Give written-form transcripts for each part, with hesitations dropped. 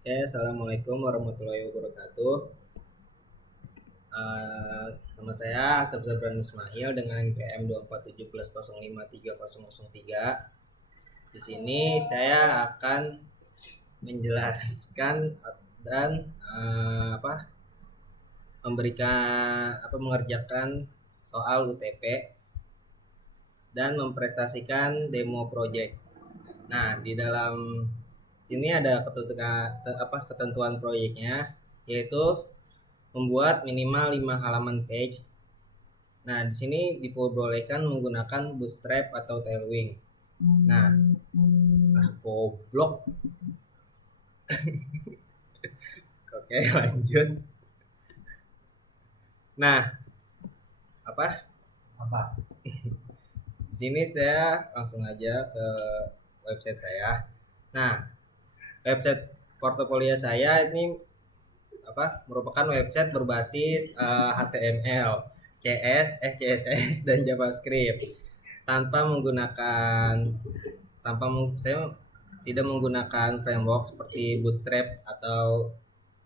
Oke, Assalamualaikum warahmatullahi wabarakatuh. Nama saya Altab Zabran Ismail dengan NPM 247+053003. Di sini saya akan menjelaskan dan mengerjakan soal UTP dan memprestasikan demo project. Nah, di dalam sini ada ketentuan proyeknya, yaitu membuat minimal 5 halaman page. Nah, di sini diperbolehkan menggunakan bootstrap atau tailwind. Nah, goblok. Oke, lanjut. Nah, apa? Di sini saya langsung aja ke website saya. Nah, website portofolio saya ini merupakan website berbasis HTML, CSS dan JavaScript saya tidak menggunakan framework seperti Bootstrap atau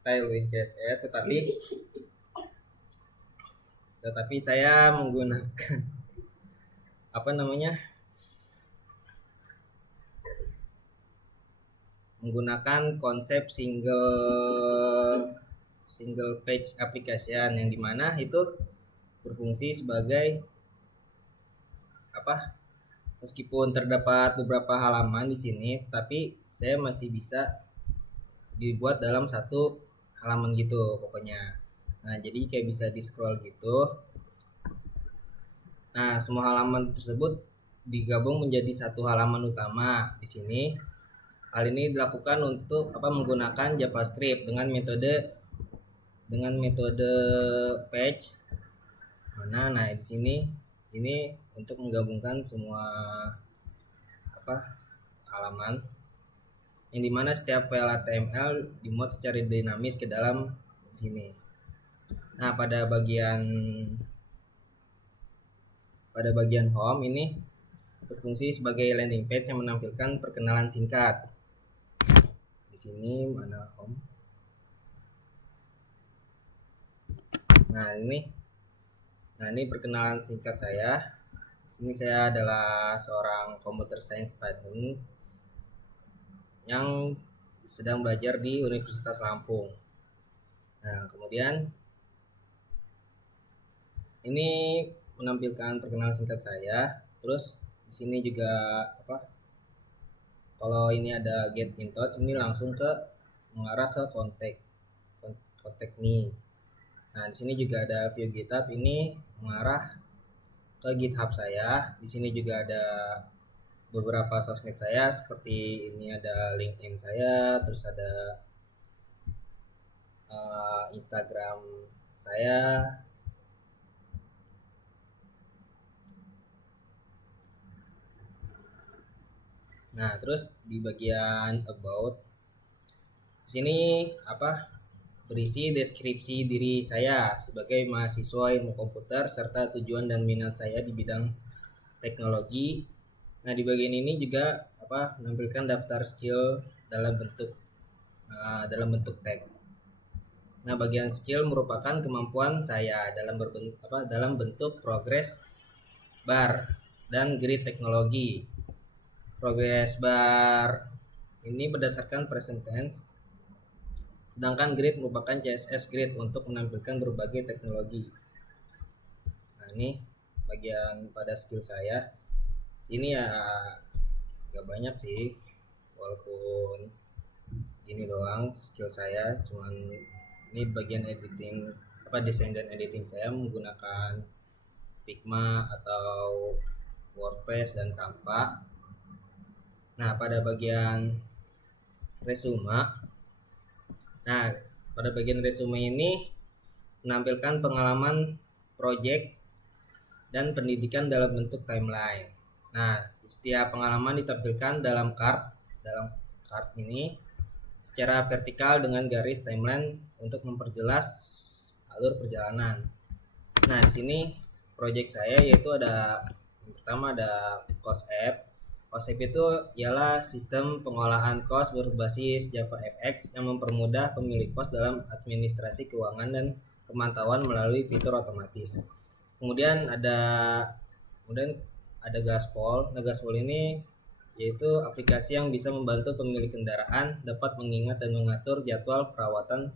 Tailwind CSS, tetapi saya menggunakan konsep single page application, yang dimana itu berfungsi sebagai meskipun terdapat beberapa halaman di sini, tapi saya masih bisa dibuat dalam satu halaman gitu pokoknya. Nah, jadi kayak bisa di scroll gitu. Nah, semua halaman tersebut digabung menjadi satu halaman utama di sini. Hal ini dilakukan untuk menggunakan JavaScript dengan metode fetch. Nah, di sini ini untuk menggabungkan semua halaman, yang dimana setiap file HTML dimuat secara dinamis ke dalam sini. Nah, pada bagian home ini berfungsi sebagai landing page yang menampilkan perkenalan singkat. Di sini mana home? Nah, ini perkenalan singkat saya. Di sini saya adalah seorang computer science student yang sedang belajar di Universitas Lampung. Nah, kemudian ini menampilkan perkenalan singkat saya. Terus di sini juga kalau ini ada get in touch, ini langsung mengarah ke kontak me. Nah, di sini juga ada view GitHub, ini mengarah ke GitHub saya. Di sini juga ada beberapa sosmed saya, seperti ini ada LinkedIn saya, terus ada Instagram saya. Nah, terus di bagian about, sini berisi deskripsi diri saya sebagai mahasiswa ilmu komputer serta tujuan dan minat saya di bidang teknologi. Nah, di bagian ini juga menampilkan daftar skill dalam bentuk tag. Nah, bagian skill merupakan kemampuan saya dalam bentuk progress bar dan grid teknologi. Progress bar ini berdasarkan present tense, sedangkan grid merupakan CSS grid untuk menampilkan berbagai teknologi. Nah, ini bagian pada skill saya. Ini ya gak banyak sih, walaupun ini doang skill saya. Cuman ini bagian editing, desain dan editing saya menggunakan Figma atau WordPress dan Canva. Nah, pada bagian resume, ini menampilkan pengalaman project dan pendidikan dalam bentuk timeline. Nah, setiap pengalaman ditampilkan dalam card ini secara vertikal dengan garis timeline untuk memperjelas alur perjalanan. Nah, di sini project saya yaitu yang pertama ada cost app. OSIP itu ialah sistem pengolahan kos berbasis JavaFX yang mempermudah pemilik kos dalam administrasi keuangan dan pemantauan melalui fitur otomatis. Kemudian ada Gaspol. Nah, Gaspol ini yaitu aplikasi yang bisa membantu pemilik kendaraan dapat mengingat dan mengatur jadwal perawatan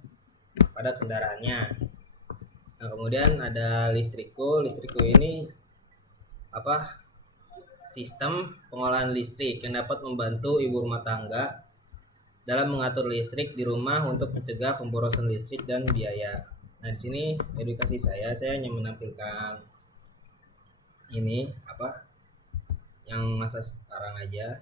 pada kendaraannya. Nah, kemudian ada Listriko. Listriko ini sistem pengolahan listrik yang dapat membantu ibu rumah tangga dalam mengatur listrik di rumah untuk mencegah pemborosan listrik dan biaya. Nah, di sini edukasi saya hanya menampilkan ini yang masa sekarang aja.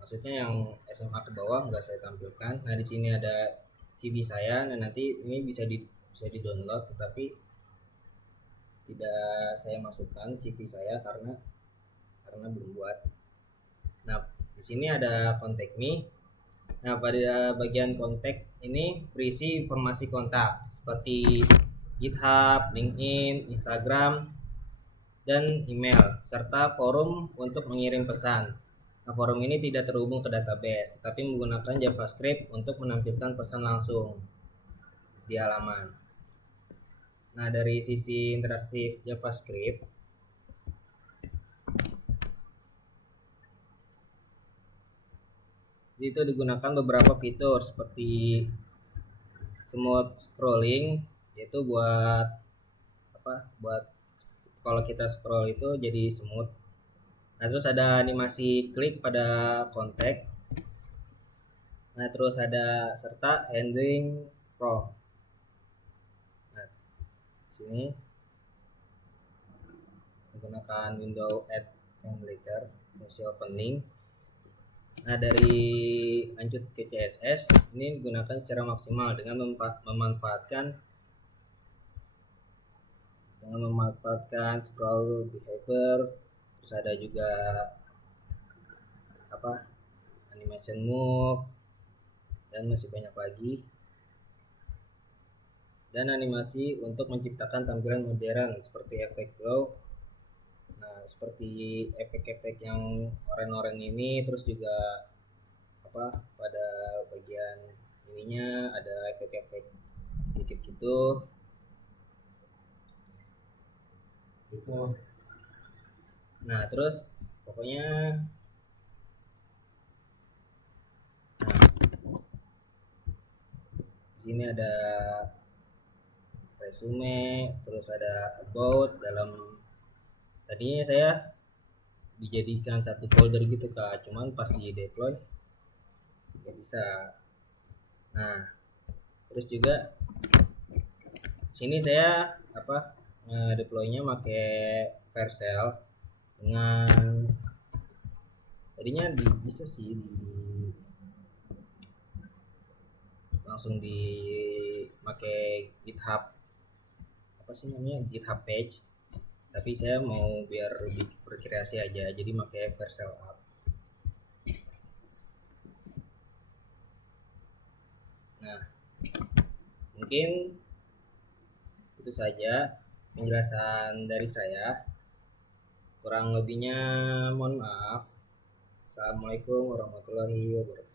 Maksudnya yang SMA ke bawah nggak saya tampilkan. Nah, di sini ada CV saya. Nah, nanti ini bisa di-download, tetapi tidak saya masukkan CV saya karena belum buat. Nah, di sini ada contact me. Nah, pada bagian kontak ini berisi informasi kontak seperti GitHub, LinkedIn, Instagram, dan email, serta forum untuk mengirim pesan. Nah, forum ini tidak terhubung ke database, tetapi menggunakan JavaScript untuk menampilkan pesan langsung di halaman. Nah, dari sisi interaktif JavaScript, itu digunakan beberapa fitur seperti smooth scrolling, yaitu buat kalau kita scroll itu jadi smooth. Nah, terus ada animasi klik pada kontak. Nah, terus ada serta handling from. Nah, sini menggunakan window add and later versi opening. Nah, dari lanjut ke CSS, ini digunakan secara maksimal dengan memanfaatkan scroll behavior, terus ada juga animation move, dan masih banyak lagi. Dan animasi untuk menciptakan tampilan modern seperti efek glow. Nah, seperti efek-efek yang oranye-oranye ini, terus juga pada bagian ininya ada efek-efek sedikit gitu. Nah, terus pokoknya di sini ada resume, terus ada about. Dalam tadinya saya dijadikan satu folder gitu Kak, cuman pas di deploy nggak bisa. Nah, terus juga sini saya deploynya pakai Vercel dengan tadinya bisa sih langsung pakai GitHub GitHub page, tapi saya mau biar lebih berkreasi aja jadi pakai Vercel app. Nah, mungkin itu saja penjelasan dari saya, kurang lebihnya mohon maaf. Assalamualaikum warahmatullahi wabarakatuh.